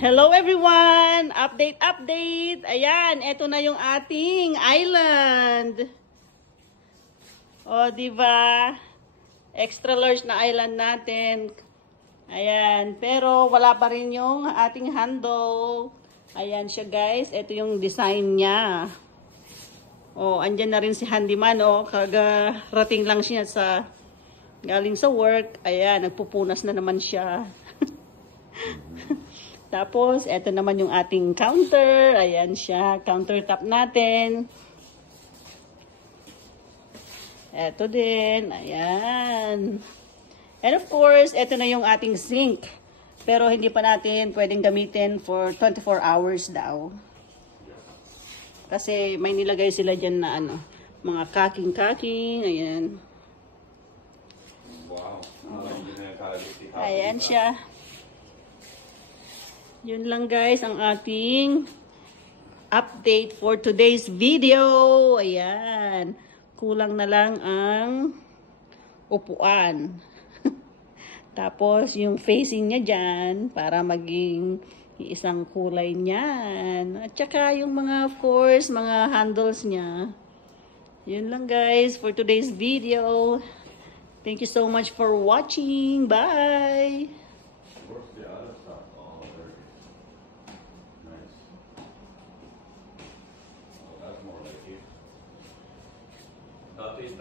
Hello everyone! Update! Ayan, eto na yung ating island. O, diba? Extra large na island natin. Ayan, pero wala pa rin yung ating handle. Ayan siya guys, eto yung design niya. O, andyan na rin si handyman. O, kagarating lang siya sa galing sa work. Ayan, nagpupunas na naman siya. Tapos, eto naman yung ating counter. Ayan siya, countertop natin. Eto din, ayan. And of course, eto na yung ating sink. Pero hindi pa natin pwedeng gamitin for 24 hours daw. Kasi may nilagay sila dyan na ano, mga kaking-kaking, ayan. Wow. Ayan siya. Yun lang guys ang ating update for today's video. Ayan. Kulang na lang ang upuan. Tapos yung facing niya dyan para maging isang kulay niyan. At saka yung mga, of course, mga handles niya. Yun lang guys for today's video. Thank you so much for watching. Bye! Where's the other stuff? Oh, there it is. Nice. Oh, that's more like it. That is